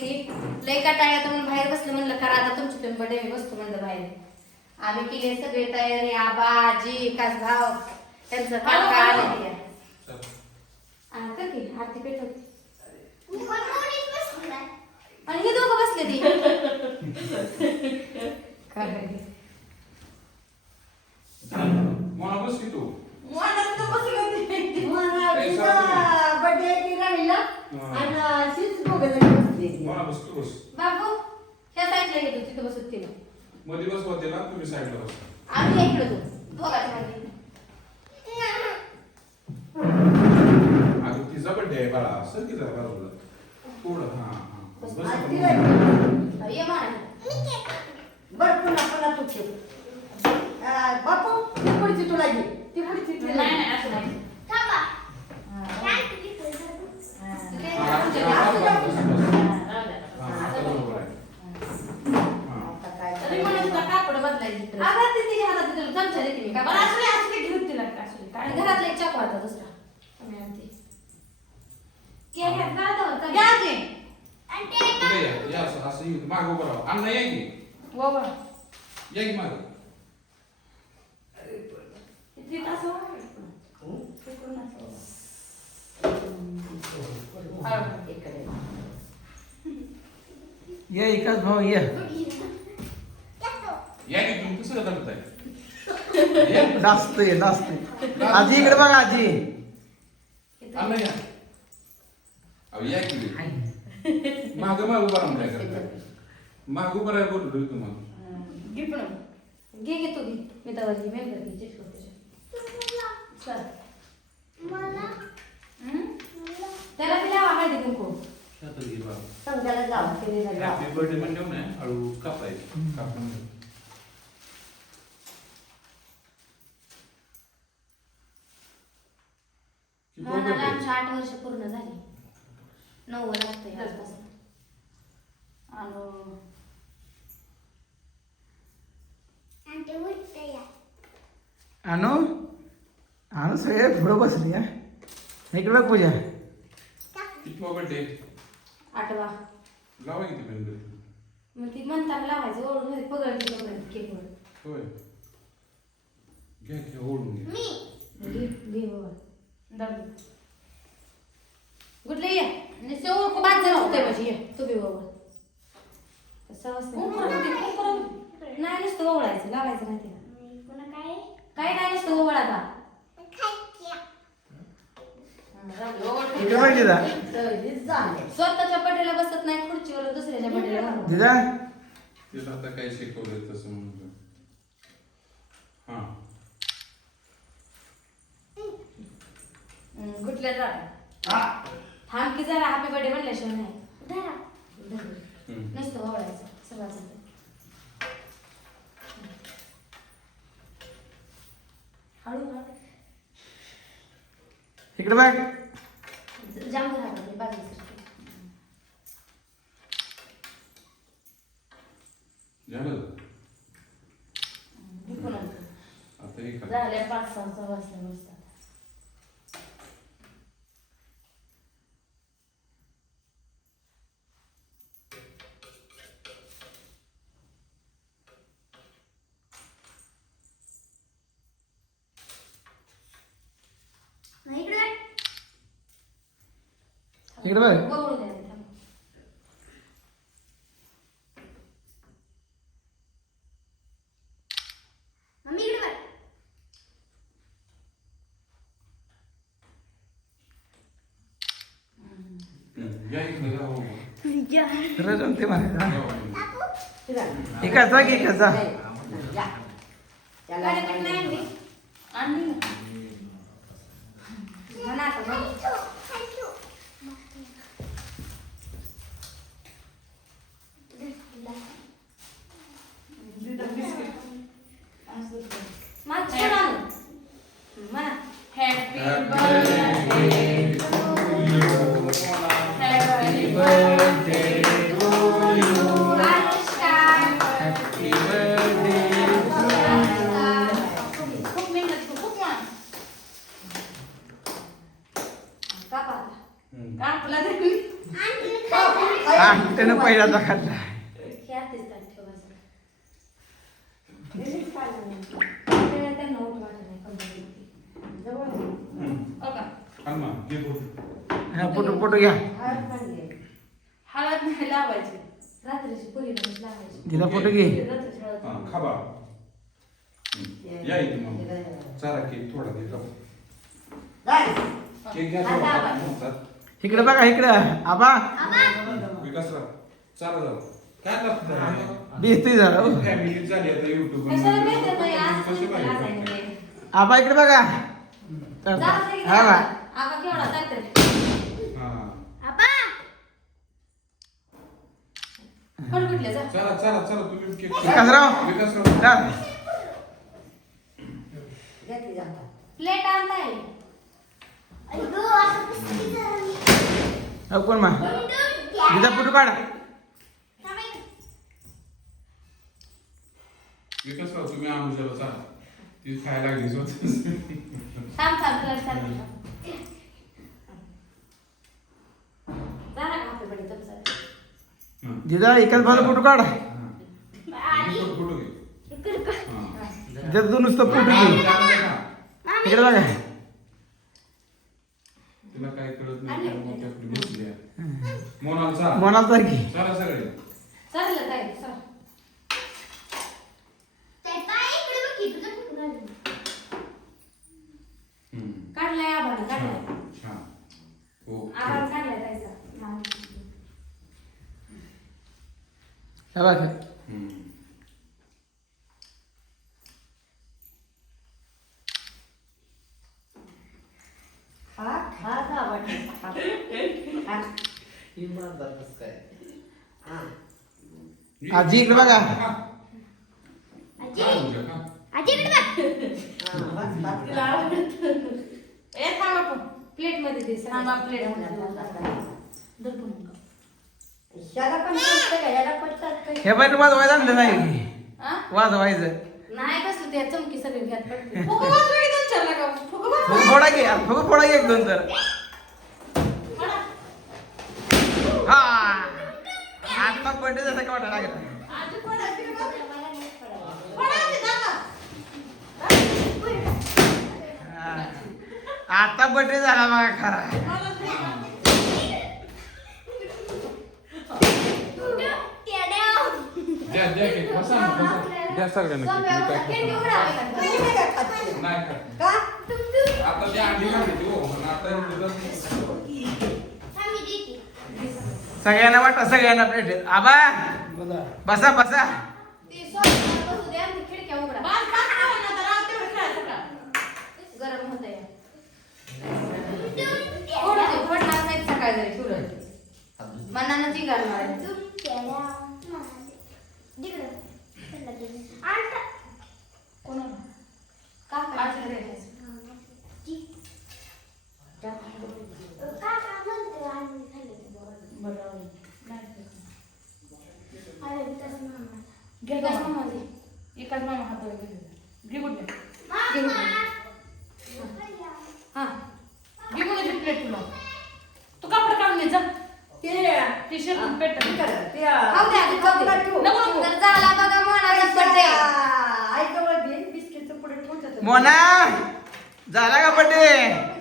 की लय काटाळ्या तर म्हणून बाहेर बसलं म्हणलं करा आता तुमची तुम्ही बर्थडे मी बसतो म्हणलं बाहेर. आम्ही केले सगळे तयारी आबा आजी कास भाव त्यांचं काका आले की आरती पेटवते आणि हे दोघं बसले ती काय मला बस की तू मला तर बसली होती. मला तिचा बर्थडे की राहिला आणि शीच बघायला बसली. मला बस तू बस बाबू ह्या साईडला येतो तिथं बसत तिला मध्ये बस होते ना तुम्ही साईडला बस आम्ही इकडे तू दोघांच्या मध्ये अगं तिचा बर्थडे आहे बाळा सर की जरा बाजूला थोडं हा हा बस आरतीला ये. ये म्हणा बरं पुन्हा तू ठेव. बापू ती पुढची तुला घे. ती पुढची तुला नाही घे. नाही असं नाही आता काय तरी म्हणून तुला कापड बदलायची अगं ते तिच्या हातात तुला चमचा देते मी कापड असले घेऊन तिला असले आणि घरातला एक चाकू होता दुसरा आम्ही आणते घ्या घ्या घ्या घे कुठे या असं येऊ माग उभं राहा अण्णा या की वा या की माग तिथं असं तिकडून असं इकडे ये एकाच भाऊ ये या की तुम्ही कसं करताय नाचतोय नाचतोय आजी इकडे बघा आजी अण्णा या अहो या की माग माग उभा राहून काय करताय माग उभं राहा बोललो तुम्हाला घे पण घे तू घे मी तर घे मेंबर घे चिट करते चल त्याला तिला हळदी कुंकू समजायला जाऊ केलेला जाऊ. हॅपी बर्थडे म्हणजे ना हळू कापायचं कापून मला आमची 8 वर्ष पूर्ण झाली 9 वर्ष असते आजपासून आणू आणू सगळे पुढं बसली हा इकडे बघ पूजा किती बर्थडे 8वा लावा किती पेन मग ती म्हणताना लावायचं ओढून मध्ये पगडते केकवर होय घ्या घ्या ओढून घ्या घे बाबा गुडले ये आणि सेव बाद जण होते माझी ये तू बी बाबा नाही नुसतं ओवळायचं लावायचं नाही तिला काय नाही नुसतं ओवळायचा इकडे बघ दिदा स्वतःच्या बड्डेला बसत नाही खुर्चीवर दुसऱ्याच्या बड्डेला दिदा तिला आता काय शिकवलं तसं म्हणतो हा गुटल्या जा थांब की जरा हॅपी बर्थडे म्हणल्याशिवाय नाही नुसतं ओवळायचं सगळं हळू इकडे बघ जाम राहतात बाजूला झालं पुन्हा आता हे करा झाल्या 5-6 वाजता बसतात इकडे बघ बघू द्या थांब. या इकडे जा हो खरं जमते मला तिला. एकाचा की एकाचा या. त्याला गाडी पण नाही आणली. आणली ना. म्हणा आता बघ. मागचं सोड आणून. म्हणा. Happy birthday to you. Happy birthday to you. Anushka. Happy birthday खूप मेहनत खूप मान. त्यानं पहिल्यांदा खाल्ला. हे आतेच ताट ठेवा जरा. दिलीच काढून. आपल्याला त्यांना उठ वाटत नाही कंपनीत. जवळ आहे. हो का? हनुमा घे बोट. हा, फोटो घ्या. हात पाडले. हळद नाही लावायची. रात्रीची पुरीला लावायची. तिला फोटो घे. रात्रीची हळद. हा खाबा. या इथे मग चारा केक थोडा दे जाऊ. जाय. केक घ्या आता थोडा. आवाज. म्हणतात. इकडे बघा इकडे आबा विकासराव चारा जाऊ. काय लागतं? बेस्ती झालं हो. फॅमिली झाली आता YouTube वर. कशाला भेटत नाही? आज कसे पण पाहिजे आज फक्त? आहे ते. आबा इकडे बघा जाऊ दे की हा बा आका केवढा जाते. हा. पण कुठले जा. चला चला चला तुम्ही केक विकासराव. विकासराव चल. घेतली जातात. प्लेट आणताय. हो कोण मा तिचा फोटो काढा. विकासराव तुम्ही अनुजाला चला ती खायला लागली स्वतः. थांब थांब तुला सांग. जा ना आपल्या बडी तुमचा. दिदा एकाच बाजू फोटो काढा. फोटो घे. हा. तिथं नुसतं फोटो घे. इकडे बघा. तिला काय कळत नाही मोठी आपली बसली आहे. मोनाल चला मनाचा घे. चला सगळे. चाललं काय चल. काढलाय आभार काढलाय. छान. ओके. आभार काढलाय त्याचा. हे बघ हम्म. हा खात आवडते. हा. हा. आजी इकडे बघा. खा. खा अनुजा, खा. हा, बस, बस. तिला आवडतं. ए थांब आपण प्लेट मध्ये दे थांबा प्लेट मध्ये. याला पण पटतं का? याला पटतात का? हे बाई वाजवायचं आणलं नाही हा? वाजवायचं नाही कसलं ते चमकी सगळी घ्यात पडते. फुगं वाजवा की तुमच्याला का? फुगं वाजवा. फुग फोडा घे फुग फोडा घे एक दोन तर म्हणा. हा आता बर्थडे जसा का वाटायला लागला. आजी फोडा, तिकडे बघ. फोडा आजी, दाखवा. हा. आता बर्थडे झाला बघा खरा. द्या द्या केक. बसा ना, बसा. द्या सगळ्यांना केक. मी काय खात केक नाही. उघडावे लागतात. तुम्ही नाही का खात? नाही खात. का? आता ती अंडी खाली ती हो पण आता इथं सगळ्यांना वाटा सगळ्यांना प्लेट आबा बसा बसा. ते सोफ्यावर बसू द्या आणि ती खिडक्या उघडा. गरम होतंय. फोडणार नाही सकाळी जरी ठेवलं. मनानं ती घालणार आहे. कोणाला? काका. एकाच मामा दे. एकाच मामा हातावर घे. घे कुठे? घे कुठे? हा. घे कुठे प्लेट तुला? तू कपडे काढून घे जा. टी शर्ट पेट. खाऊ द्या आधी, खाऊ द्या. नको नको. तर झाला बघा मोनाचा बर्थडे. आई जवळ बिस्किटचं पुढे ठेवतात. मोना झाला का बर्थडे